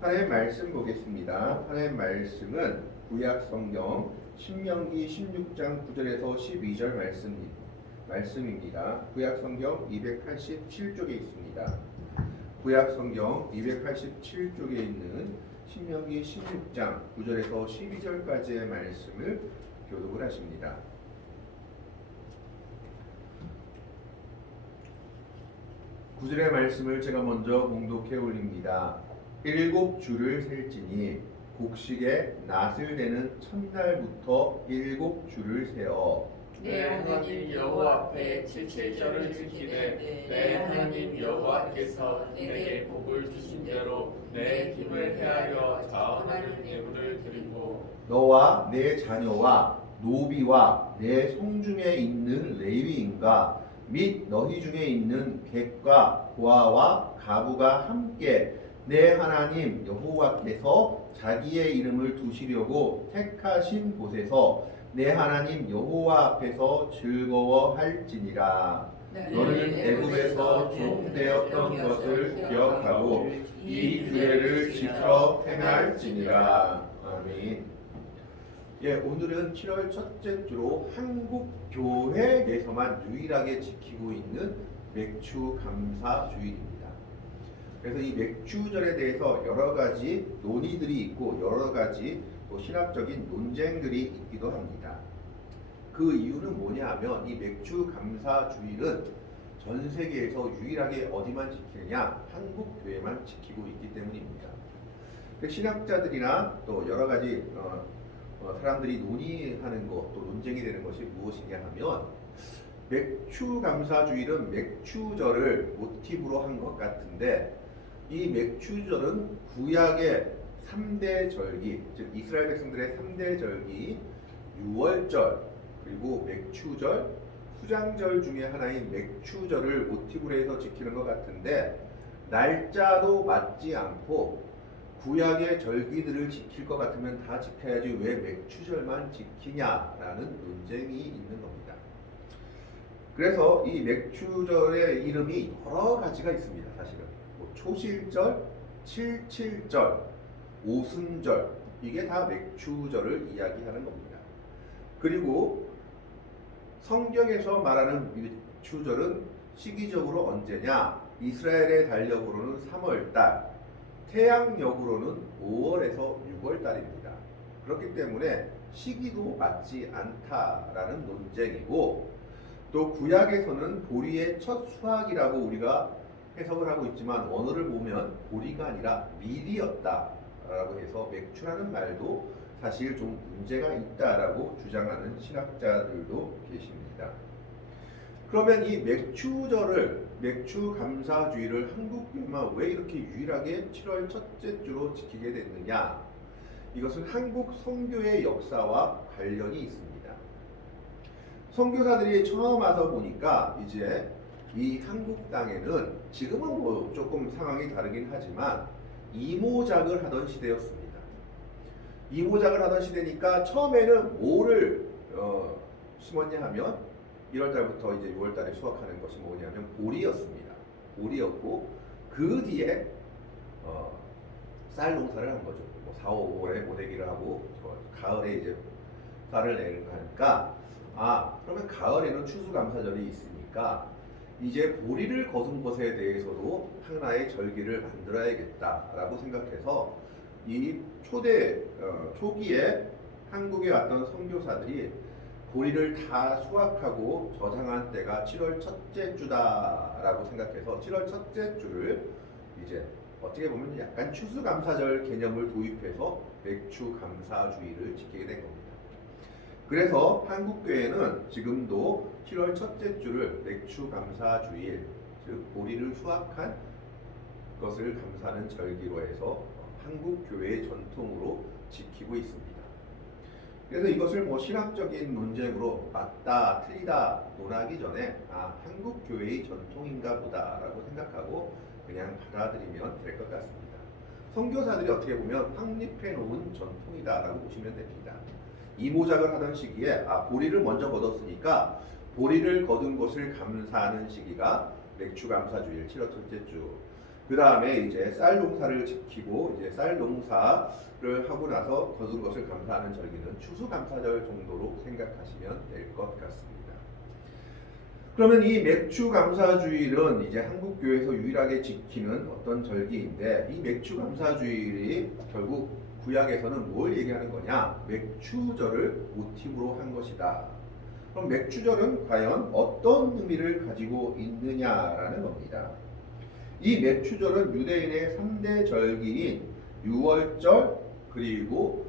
하나님의 말씀 보겠습니다. 하나님의 말씀은 구약 성경 신명기 16장 9절에서 12절 말씀입니다. 구약 성경 287쪽에 있습니다. 구약 성경 287쪽에 있는 신명기 16장 9절에서 12절까지의 말씀을 교독을 하십니다. 구절의 말씀을 제가 먼저 봉독해 올립니다. 7주를 셀지니 곡식에 낫을 내는 첫날부터 7주를 세어 내 하나님 여호와 앞에 칠칠절을 지키되 내 하나님 여호와께서 내게 복을 주신 대로 내 힘을 헤아려 자원하는 예물을 드리고 너와 내 자녀와 노비와 내 성중에 있는 레위인과 및 너희 중에 있는 객과 고아와 가부가 함께 내 하나님 여호와께서 자기의 이름을 두시려고 택하신 곳에서 내 하나님 여호와 앞에서 즐거워할지니라. 너는 애굽에서 종 되었던 것을 기억하고 이 규례를 지켜 행할지니라. 아멘. 오늘은 7월 첫째 주로 한국 교회 내에서만 유일하게 지키고 있는 맥주 감사 주일입니다. 그래서 이 맥주절에 대해서 여러 가지 논의들이 있고 여러 가지 신학적인 논쟁들이 있기도 합니다. 그 이유는 뭐냐 하면 이 맥주 감사 주일은 전 세계에서 유일하게 어디만 지키느냐? 한국 교회만 지키고 있기 때문입니다. 신학자들이나 또 여러 가지 사람들이 논의하는 것, 또 논쟁이 되는 것이 무엇이냐 하면 맥주 감사 주일은 맥주절을 모티브로 한 것 같은데 이 맥주절은 구약의 3대 절기, 즉 이스라엘 백성들의 3대 절기 유월절, 그리고 맥주절, 수장절 중에 하나인 맥주절을 모티브로 해서 지키는 것 같은데 날짜도 맞지 않고 구약의 절기들을 지킬 것 같으면 다 지켜야지 왜 맥주절만 지키냐라는 논쟁이 있는 겁니다. 그래서 이 맥주절의 이름이 여러 가지가 있습니다. 사실은 초실절, 칠칠절, 오순절, 이게 다 맥주절을 이야기하는 겁니다. 그리고 성경에서 말하는 맥주절은 시기적으로 언제냐? 이스라엘의 달력으로는 3월달, 태양력으로는 5월에서 6월달입니다. 그렇기 때문에 시기도 맞지 않다라는 논쟁이고, 또 구약에서는 보리의 첫 수확이라고 우리가 해석을 하고 있지만 원어를 보면 보리가 아니라 밀이었다라고 해서 맥주라는 말도 사실 좀 문제가 있다라고 주장하는 신학자들도 계십니다. 그러면 이 맥주절을, 맥주 감사주의를 한국교회만 왜 이렇게 유일하게 7월 첫째 주로 지키게 됐느냐? 이것은 한국 선교의 역사와 관련이 있습니다. 선교사들이 처음 와서 보니까 이제 이 한국 땅에는 지금은 조금 상황이 다르긴 하지만 이모작을 하던 시대였습니다. 이모작을 하던 시대니까 처음에는 뭐를 심었냐 하면 1월달부터 이제 6월달에 수확하는 것이 뭐냐면 보리였습니다. 보리였고 그 뒤에 쌀 농사를 한 거죠. 4, 5월에 모내기를 하고 가을에 이제 쌀을 내는 거니까 그러면 가을에는 추수감사절이 있으니까 이제 보리를 거둔 것에 대해서도 하나의 절기를 만들어야겠다라고 생각해서 이 초기에 한국에 왔던 선교사들이 보리를 다 수확하고 저장한 때가 7월 첫째 주다라고 생각해서 7월 첫째 주를 이제 어떻게 보면 약간 추수감사절 개념을 도입해서 맥주감사주의를 지키게 된 겁니다. 그래서 한국교회는 지금도 7월 첫째 주를 맥주감사주일, 즉 보리를 수확한 것을 감사하는 절기로 해서 한국교회의 전통으로 지키고 있습니다. 그래서 이것을 신학적인 논쟁으로 맞다 틀리다 논하기 전에 한국교회의 전통인가 보다라고 생각하고 그냥 받아들이면 될 것 같습니다. 선교사들이 어떻게 보면 확립해 놓은 전통이다라고 보시면 됩니다. 이모작을 하던 시기에 보리를 먼저 거뒀으니까 보리를 거둔 것을 감사하는 시기가 맥주감사주일 7월 첫째 주. 그 다음에 이제 쌀 농사를 지키고 이제 쌀 농사를 하고 나서 거둔 것을 감사하는 절기는 추수감사절 정도로 생각하시면 될 것 같습니다. 그러면 이 맥추감사주일은 이제 한국교회에서 유일하게 지키는 어떤 절기인데, 이 맥추감사주일이 결국 구약에서는 뭘 얘기하는 거냐? 맥추절을 모티브로 한 것이다. 그럼 맥추절은 과연 어떤 의미를 가지고 있느냐라는 겁니다. 이 맥추절은 유대인의 3대 절기인 유월절, 그리고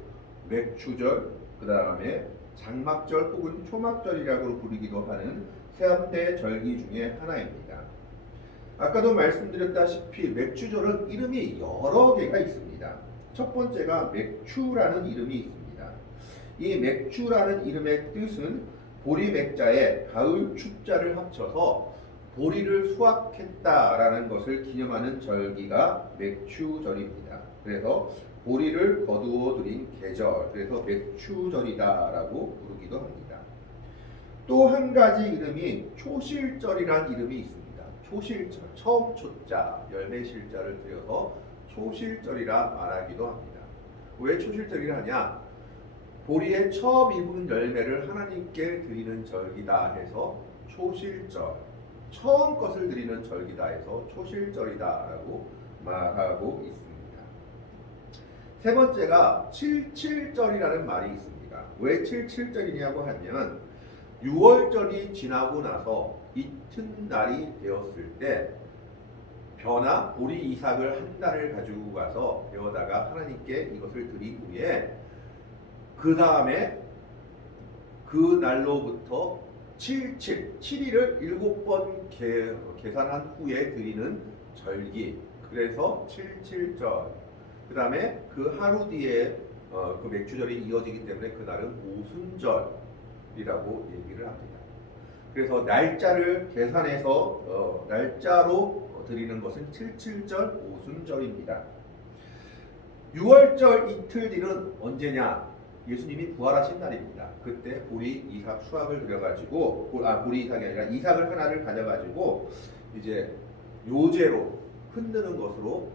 맥추절, 그 다음에 장막절 혹은 초막절이라고 부르기도 하는 3대 절기 중에 하나입니다. 아까도 말씀드렸다시피 맥추절은 이름이 여러 개가 있습니다. 첫 번째가 맥추라는 이름이 있습니다. 이 맥추라는 이름의 뜻은 보리 맥자에 가을 추자를 합쳐서 보리를 수확했다라는 것을 기념하는 절기가 맥추절입니다. 그래서 보리를 거두어 들인 계절, 그래서 맥추절이다라고 부르기도 합니다. 또 한 가지 이름이 초실절이라는 이름이 있습니다. 초실절, 처음 초자, 열매 실자를 들여서 초실절이라 말하기도 합니다. 왜 초실절이라 하냐? 보리의 처음 입은 열매를 하나님께 드리는 절기다 해서 초실절, 처음 것을 드리는 절기다 해서 초실절이다라고 말하고 있습니다. 세 번째가 칠칠절이라는 말이 있습니다. 왜 칠칠절이냐고 하면 6월절이 지나고 나서 이튿날이 되었을 때 벼나 보리 이삭을 한 달을 가지고 가서 베어다가 하나님께 이것을 드린 후에 그 다음에 그 날로부터 7일을 7번 계산한 후에 드리는 절기, 그래서 칠칠절. 그 다음에 그 하루 뒤에 그 맥주절이 이어지기 때문에 그날은 오순절이라고 얘기를 합니다. 그래서 날짜를 계산해서 날짜로 드리는 것은 칠칠절, 오순절입니다. 6월절 이틀 뒤는 언제냐? 예수님이 부활하신 날입니다. 그때 보리 이삭 수확을 들여가지고, 보리 이삭이 아니라 이삭을 하나를 가져가지고 이제 요제로 흔드는 것으로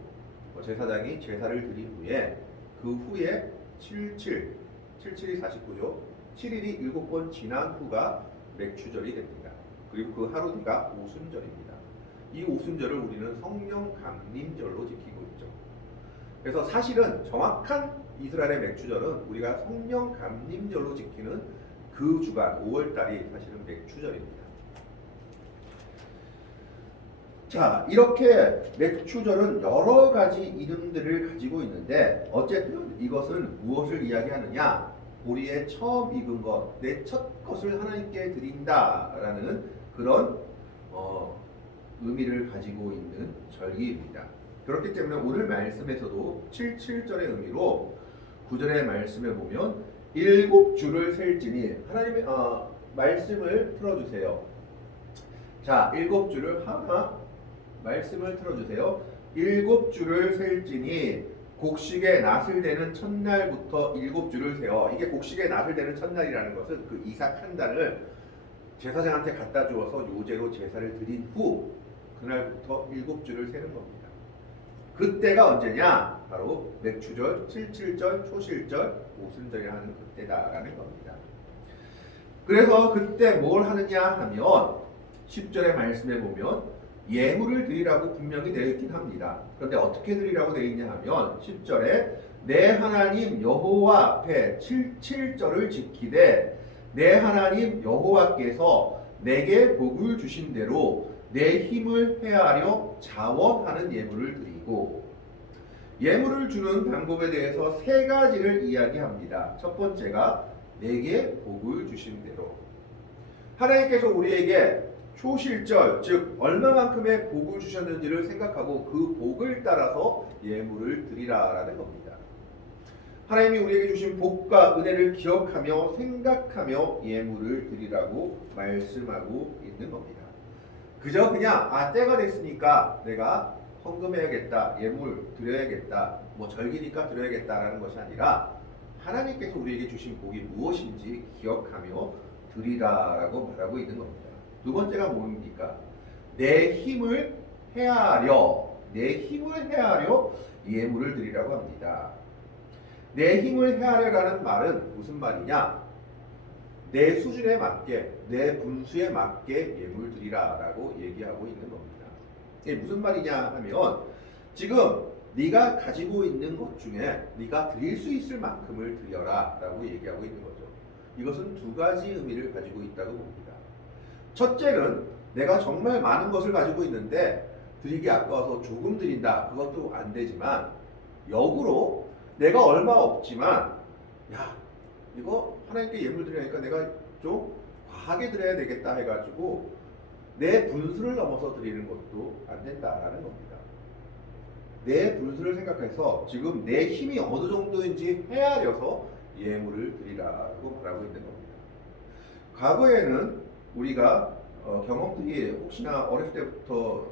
제사장이 제사를 드린 후에 그 후에 77이 49죠. 7일이 7번 지난 후가 맥추절이 됩니다. 그리고 그 하루 뒤가 오순절입니다. 이 오순절을 우리는 성령 감림절로 지키고 있죠. 그래서 사실은 정확한 이스라엘의 맥추절은 우리가 성령 감림절로 지키는 그 주간 5월달이 사실은 맥추절입니다. 자, 이렇게 맥추절은 여러 가지 이름들을 가지고 있는데 어쨌든 이것은 무엇을 이야기하느냐? 보리의 처음 익은 것, 내 첫 것을 하나님께 드린다라는 그런 의미를 가지고 있는 절기입니다. 그렇기 때문에 오늘 말씀에서도 77절의 의미로 9절의 말씀에 보면 7주를 셀지니, 하나님의 말씀을 틀어주세요. 자, 7주를 하나 말씀을 틀어주세요. 7주를 셀지니 곡식의 낫을 되는 첫날부터 7주를 세어. 이게 곡식의 낫을 되는 첫날이라는 것은 그 이삭 한 단을 제사장한테 갖다 주어서 요제로 제사를 드린 후 그날부터 7주를 세는 겁니다. 그때가 언제냐? 바로 맥추절, 칠칠절, 초실절, 오순절이 하는 그때다라는 겁니다. 그래서 그때 뭘 하느냐 하면 10절의 말씀에 보면 예물을 드리라고 분명히 되어 있긴 합니다. 그런데 어떻게 드리라고 되어 있냐 하면 10절에 내 하나님 여호와 앞에 칠칠절을 지키되 내 하나님 여호와께서 내게 복을 주신 대로 내 힘을 헤아려 자원하는 예물을 드리고, 예물을 주는 방법에 대해서 세 가지를 이야기합니다. 첫 번째가 내게 복을 주신 대로. 하나님께서 우리에게 초실절, 즉 얼마만큼의 복을 주셨는지를 생각하고 그 복을 따라서 예물을 드리라라는 겁니다. 하나님이 우리에게 주신 복과 은혜를 기억하며 생각하며 예물을 드리라고 말씀하고 있는 겁니다. 그저 그냥 때가 됐으니까 내가 헌금해야겠다, 예물 드려야겠다, 뭐 절기니까 드려야겠다라는 것이 아니라 하나님께서 우리에게 주신 복이 무엇인지 기억하며 드리라라고 말하고 있는 겁니다. 두 번째가 뭡니까? 내 힘을 헤아려. 내 힘을 헤아려 예물을 드리라고 합니다. 내 힘을 헤아려라는 말은 무슨 말이냐? 내 수준에 맞게, 내 분수에 맞게 예물 드리라라고 얘기하고 있는 겁니다. 이게 무슨 말이냐 하면 지금 네가 가지고 있는 것 중에 네가 드릴 수 있을 만큼을 드려라라고 얘기하고 있는 거죠. 이것은 두 가지 의미를 가지고 있다고 봅니다. 첫째는 내가 정말 많은 것을 가지고 있는데 드리기 아까워서 조금 드린다. 그것도 안 되지만 역으로 내가 얼마 없지만 야 이거 하나님께 예물 드리니까 내가 좀 과하게 드려야 되겠다 해가지고 내 분수를 넘어서 드리는 것도 안 된다라는 겁니다. 내 분수를 생각해서 지금 내 힘이 어느 정도인지 헤아려서 예물을 드리라고 말하고 있는 겁니다. 과거에는 우리가 경험들이 혹시나 어렸을 때부터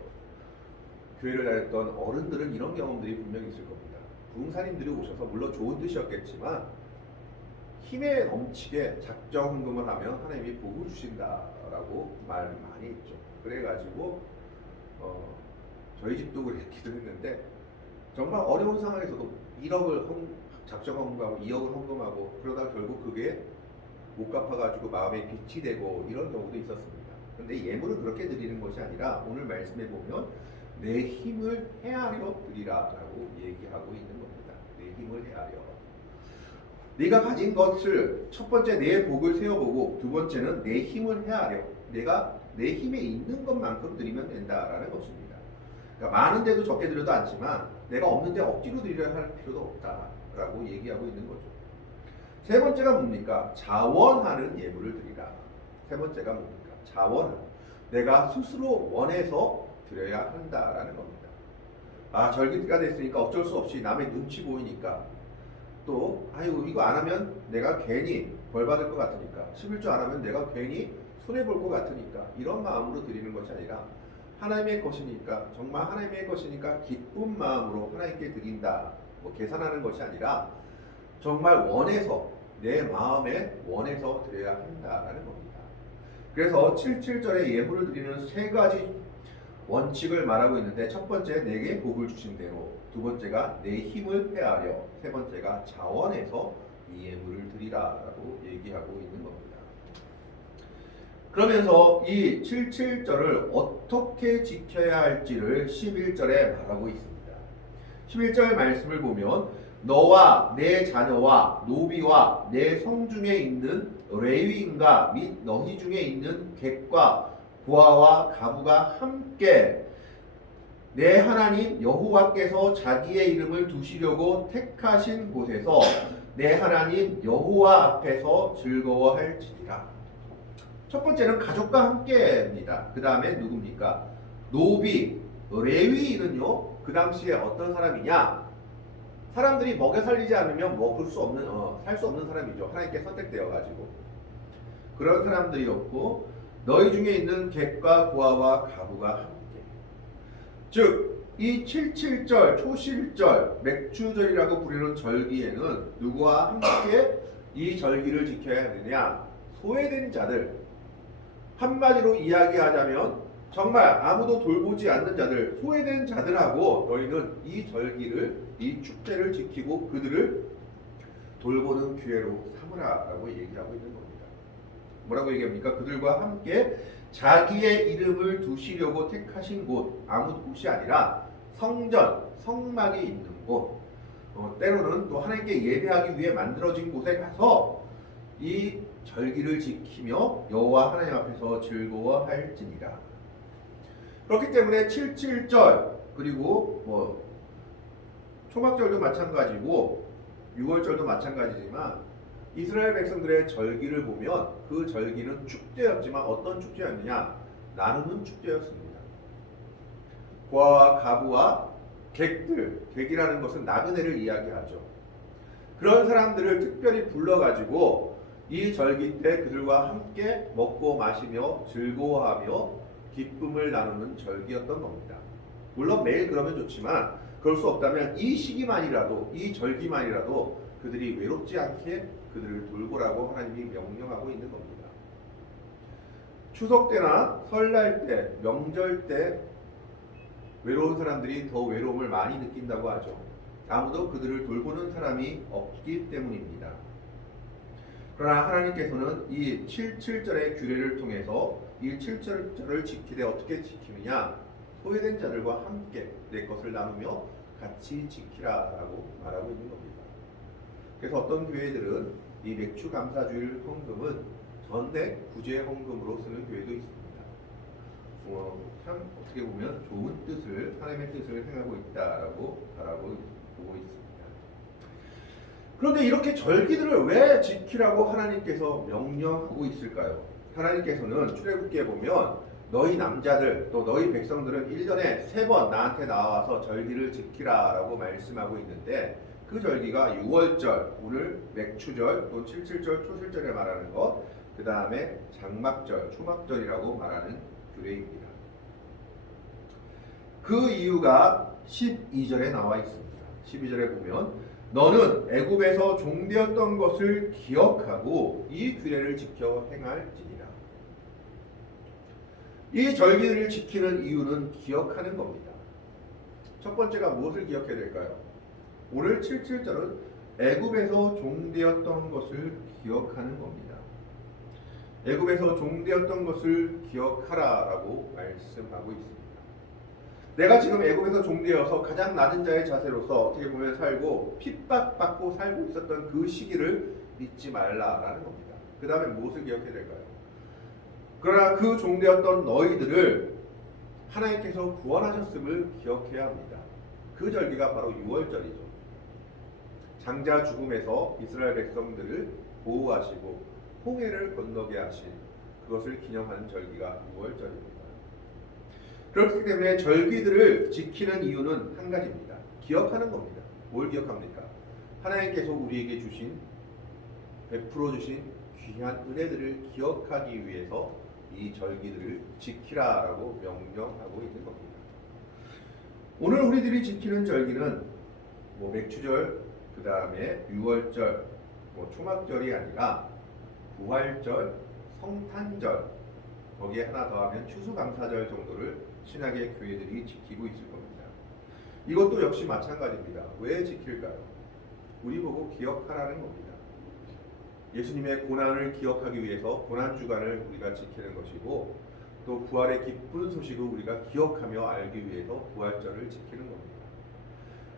교회를 다녔던 어른들은 이런 경험들이 분명히 있을 겁니다. 부흥사님들이 오셔서 물론 좋은 뜻이었겠지만 힘에 넘치게 작정헌금을 하면 하나님이 복을 주신다라고 말 많이 했죠. 그래가지고 저희 집도 그랬기도 했는데 정말 어려운 상황에서도 1억을 작정헌금하고 2억을 헌금하고 그러다 결국 그게 못 갚아가지고 마음에 빚이 되고 이런 경우도 있었습니다. 그런데 예물은 그렇게 드리는 것이 아니라 오늘 말씀에 보면 내 힘을 헤아려 드리라라고 얘기하고 있는 겁니다. 내 힘을 헤아려. 네가 가진 것을 첫 번째 내 복을 세어보고 두 번째는 내 힘을 헤아려. 내가 내 힘에 있는 것만큼 드리면 된다라는 것입니다. 그러니까 많은데도 적게 드려도 않지만 내가 없는데 억지로 드리려 할 필요도 없다라고 얘기하고 있는 거죠. 세 번째가 뭡니까? 자원하는 예물을 드리라. 세 번째가 뭡니까? 자원하는. 내가 스스로 원해서 드려야 한다라는 겁니다. 아 절기가 됐으니까 어쩔 수 없이 남의 눈치 보이니까 또 아이고 이거 안 하면 내가 괜히 벌 받을 것 같으니까 11조 안 하면 내가 괜히 손해 볼 것 같으니까 이런 마음으로 드리는 것이 아니라 하나님의 것이니까 정말 하나님의 것이니까 기쁜 마음으로 하나님께 드린다. 뭐 계산하는 것이 아니라 정말 원해서 내 마음에 원해서 드려야 한다라는 겁니다. 그래서 77절에 예물을 드리는 세 가지 원칙을 말하고 있는데 첫 번째 내게 복을 주신 대로, 두 번째가 내 힘을 헤아려, 세 번째가 자원해서 이 예물을 드리라라고 얘기하고 있는 겁니다. 그러면서 이 77절을 어떻게 지켜야 할지를 11절에 말하고 있습니다. 11절 말씀을 보면 너와 내 자녀와 노비와 내 성중에 있는 레위인과 및 너희 중에 있는 객과 고아와 가부가 함께 내 하나님 여호와께서 자기의 이름을 두시려고 택하신 곳에서 내 하나님 여호와 앞에서 즐거워할지니라. 첫 번째는 가족과 함께입니다. 그 다음에 누굽니까? 노비, 레위인은요. 그 당시에 어떤 사람이냐? 사람들이 먹여 살리지 않으면 먹을 수 없는, 살 수 없는 사람이죠. 하나님께 선택되어 가지고 그런 사람들이었고, 너희 중에 있는 객과 고아와 가부가 함께. 즉, 이 77절 초실절 맥주절이라고 부르는 절기에는 누구와 함께 이 절기를 지켜야 되느냐? 소외된 자들. 한마디로 이야기하자면 정말 아무도 돌보지 않는 자들, 소외된 자들하고 너희는 이 절기를, 이 축제를 지키고 그들을 돌보는 기회로 삼으라라고 얘기하고 있는 겁니다. 뭐라고 얘기합니까? 그들과 함께 자기의 이름을 두시려고 택하신 곳, 아무 곳이 아니라 성전, 성막이 있는 곳, 때로는 또 하나님께 예배하기 위해 만들어진 곳에 가서 이 절기를 지키며 여호와 하나님 앞에서 즐거워할지니라. 그렇기 때문에 77절 그리고 초막절도 마찬가지고 6월절도 마찬가지지만 이스라엘 백성들의 절기를 보면 그 절기는 축제였지만 어떤 축제였느냐? 나누는 축제였습니다. 고아와 가부와 객들, 객이라는 것은 나그네를 이야기하죠. 그런 사람들을 특별히 불러가지고 이 절기 때 그들과 함께 먹고 마시며 즐거워하며 기쁨을 나누는 절기였던 겁니다. 물론 매일 그러면 좋지만 그럴 수 없다면 이 시기만이라도, 이 절기만이라도 그들이 외롭지 않게 그들을 돌보라고 하나님이 명령하고 있는 겁니다. 추석 때나 설날 때, 명절 때 외로운 사람들이 더 외로움을 많이 느낀다고 하죠. 아무도 그들을 돌보는 사람이 없기 때문입니다. 그러나 하나님께서는 이 7절의 규례를 통해서 이 7절을 지키되 어떻게 지키느냐? 소외된 자들과 함께 내 것을 나누며 같이 지키라라고 말하고 있는 겁니다. 그래서 어떤 교회들은 이 맥주 감사주일 헌금은 전대 구제 헌금으로 쓰는 교회도 있습니다. 참 어떻게 보면 좋은 뜻을, 하나님의 뜻을 행하고 있다라고 보고 있습니다. 그런데 이렇게 절기들을 왜 지키라고 하나님께서 명령하고 있을까요? 하나님께서는 출애굽기에 보면 너희 남자들 또 너희 백성들은 1년에 3번 나한테 나와서 절기를 지키라라고 말씀하고 있는데 그 절기가 6월절, 오늘 맥추절, 또 7.7절, 초실절에 말하는 것, 그 다음에 장막절, 초막절이라고 말하는 규례입니다. 그 이유가 12절에 나와 있습니다. 12절에 보면 너는 애굽에서 종되었던 것을 기억하고 이 규례를 지켜 행할지니라. 이 절기를 지키는 이유는 기억하는 겁니다. 첫 번째가 무엇을 기억해야 될까요? 오늘 7.7절은 애굽에서 종되었던 것을 기억하는 겁니다. 애굽에서 종되었던 것을 기억하라라고 말씀하고 있습니다. 내가 지금 애굽에서 종되어서 가장 낮은 자의 자세로서 어떻게 보면 살고 핍박받고 살고 있었던 그 시기를 잊지 말라라는 겁니다. 그 다음에 무엇을 기억해야 될까요? 그러나 그 종되었던 너희들을 하나님께서 구원하셨음을 기억해야 합니다. 그 절기가 바로 6월절이죠. 장자 죽음에서 이스라엘 백성들을 보호하시고 홍해를 건너게 하신 그것을 기념하는 절기가 6월절입니다. 그렇기 때문에 절기들을 지키는 이유는 한 가지입니다. 기억하는 겁니다. 뭘 기억합니까? 하나님께서 우리에게 주신, 베풀어 주신 귀한 은혜들을 기억하기 위해서 이 절기들을 지키라라고 명령하고 있는 겁니다. 오늘 우리들이 지키는 절기는 맥추절, 그 다음에 6월절, 초막절이 아니라 부활절, 성탄절, 거기에 하나 더하면 추수감사절 정도를 신약의 교회들이 지키고 있을 겁니다. 이것도 역시 마찬가지입니다. 왜 지킬까요? 우리 보고 기억하라는 겁니다. 예수님의 고난을 기억하기 위해서 고난주간을 우리가 지키는 것이고 또 부활의 기쁜 소식을 우리가 기억하며 알기 위해서 부활절을 지키는 겁니다.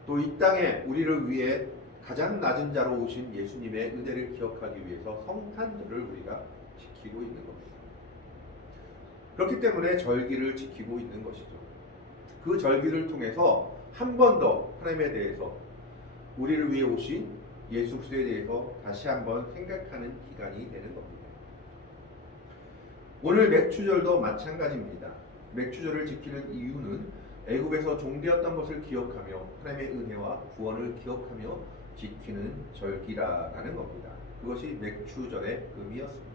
또 이 땅에 우리를 위해 가장 낮은 자로 오신 예수님의 은혜를 기억하기 위해서 성탄절을 우리가 지키고 있는 겁니다. 그렇기 때문에 절기를 지키고 있는 것이죠. 그 절기를 통해서 한 번 더 하나님에 대해서 우리를 위해 오신 예수 그리스도에 대해서 다시 한번 생각하는 기간이 되는 겁니다. 오늘 맥추절도 마찬가지입니다. 맥추절을 지키는 이유는 애굽에서 종되었던 것을 기억하며 하나님의 은혜와 구원을 기억하며 지키는 절기라는 겁니다. 그것이 맥추절의 의미였습니다.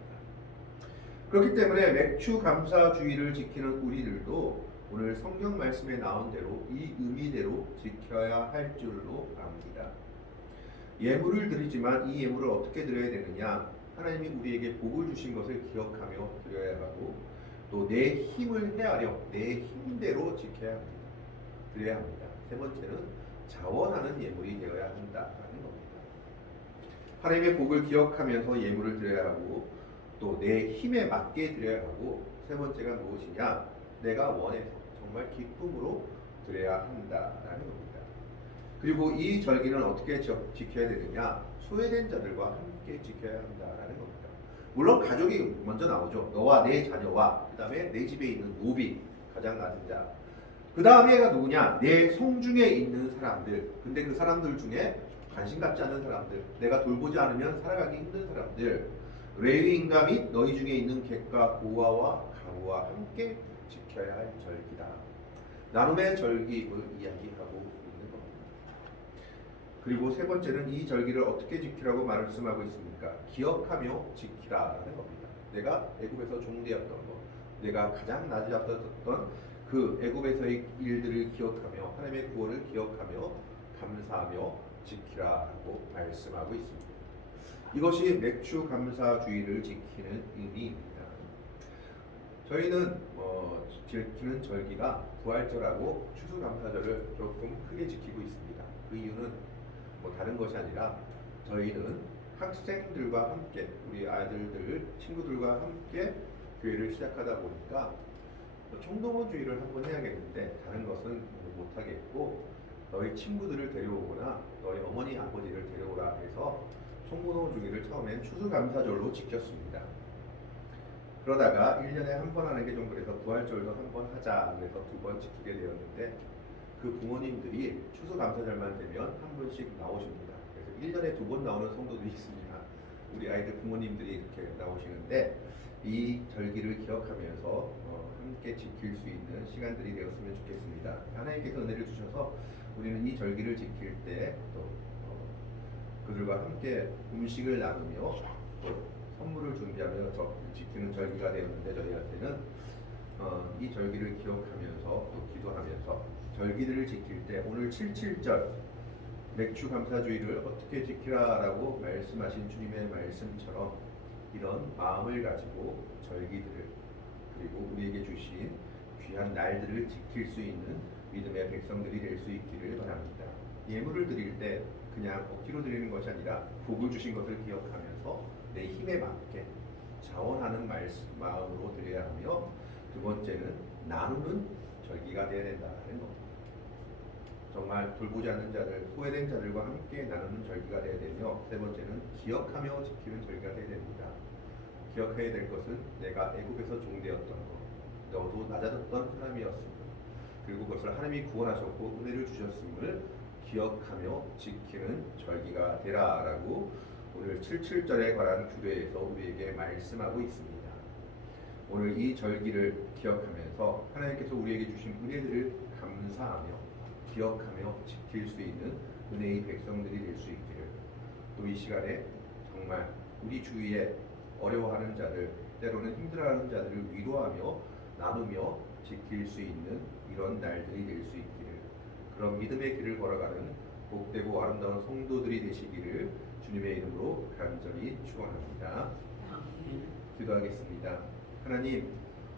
그렇기 때문에 맥추 감사주의를 지키는 우리들도 오늘 성경 말씀에 나온 대로 이 의미대로 지켜야 할 줄로 압니다. 예물을 드리지만 이 예물을 어떻게 드려야 되느냐? 하나님이 우리에게 복을 주신 것을 기억하며 드려야 하고 또 내 힘을 헤아려 내 힘대로 지켜야 합니다. 드려야 합니다. 세 번째는 자원하는 예물이 되어야 한다라는 겁니다. 하나님의 복을 기억하면서 예물을 드려야 하고 또 내 힘에 맞게 드려야 하고 세 번째가 무엇이냐? 내가 원해서 정말 기쁨으로 드려야 한다라는 겁니다. 그리고 이 절기는 어떻게 지켜야 되느냐? 소외된 자들과 함께 지켜야 한다라는 겁니다. 물론 가족이 먼저 나오죠. 너와 내 자녀와 그 다음에 내 집에 있는 노비, 가장 낮은 자. 그 다음에가 누구냐? 내 성중에 있는 사람들. 근데 그 사람들 중에 관심 갖지 않는 사람들, 내가 돌보지 않으면 살아가기 힘든 사람들, 레위인과 및 너희 중에 있는 객과 고아와 가부와 함께 지켜야 할 절기다. 나눔의 절기를 이야기하고 있는 겁니다. 그리고 세 번째는 이 절기를 어떻게 지키라고 말씀하고 있습니까? 기억하며 지키라라는 겁니다. 내가 애굽에서 종되었던 것, 내가 가장 낮았던 그 애굽에서의 일들을 기억하며 하나님의 구원을 기억하며 감사하며 지키라라고 말씀하고 있습니다. 이것이 맥추 감사주의를 지키는 의미입니다. 저희는 지키는 절기가 부활절하고 추수감사절을 조금 크게 지키고 있습니다. 그 이유는 뭐 다른 것이 아니라 저희는 학생들과 함께 우리 아이들 친구들과 함께 교회를 시작하다 보니까 총동원주의를 한번 해야겠는데 다른 것은 못하겠고 너희 친구들을 데려오거나 너희 어머니 아버지를 데려오라 해서 총동원주의를 처음엔 추수감사절로 지켰습니다. 그러다가 1년에 한 번 하는 게 좀 그래서 부활절도 한 번 하자 그래서 2번 지키게 되었는데 그 부모님들이 추수감사절만 되면 한 번씩 나오십니다. 그래서 1년에 2번 나오는 성도들이 있습니다. 우리 아이들 부모님들이 이렇게 나오시는데 이 절기를 기억하면서 함께 지킬 수 있는 시간들이 되었으면 좋겠습니다. 하나님께서 은혜를 주셔서 우리는 이 절기를 지킬 때 또 그들과 함께 음식을 나누며 또 선물을 준비하며 지키는 절기가 되었는데 저희한테는 이 절기를 기억하면서 또 기도하면서 절기들을 지킬 때 오늘 77절 맥주 감사주의를 어떻게 지키라라고 말씀하신 주님의 말씀처럼 이런 마음을 가지고 절기들을 그리고 우리에게 주신 귀한 날들을 지킬 수 있는 믿음의 백성들이 될 수 있기를 바랍니다. 예물을 드릴 때 그냥 억지로 드리는 것이 아니라 복을 주신 것을 기억하면서 내 힘에 맞게 자원하는 마음으로 드려야 하며 두 번째는 나누는 절기가 되어야 된다는 겁니다. 정말 돌보지 않는 자들, 소외된 자들과 함께 나누는 절기가 되어야 되며 세 번째는 기억하며 지키는 절기가 되어야 됩니다. 기억해야 될 것은 내가 애굽에서 종되었던 것, 너도 낮아졌던 사람이었습니다. 그리고 그것을 하나님이 구원하셨고 은혜를 주셨음을 기억하며 지키는 절기가 되라라고 오늘 77절에 관한 규례에서 우리에게 말씀하고 있습니다. 오늘 이 절기를 기억하면서 하나님께서 우리에게 주신 은혜들을 감사하며 기억하며 지킬 수 있는 은혜의 백성들이 될 수 있기를 또 이 시간에 정말 우리 주위에 어려워하는 자들 때로는 힘들어하는 자들을 위로하며 나누며 지킬 수 있는 이런 날들이 될 수 있기를 그런 믿음의 길을 걸어가는 복되고 아름다운 성도들이 되시기를 주님의 이름으로 간절히 축원합니다. 기도하겠습니다. 하나님,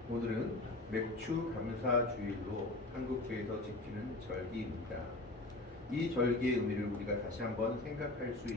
오늘은 맥주 감사 주일로 한국교회에서 지키는 절기입니다. 이 절기의 의미를 우리가 다시 한번 생각할 수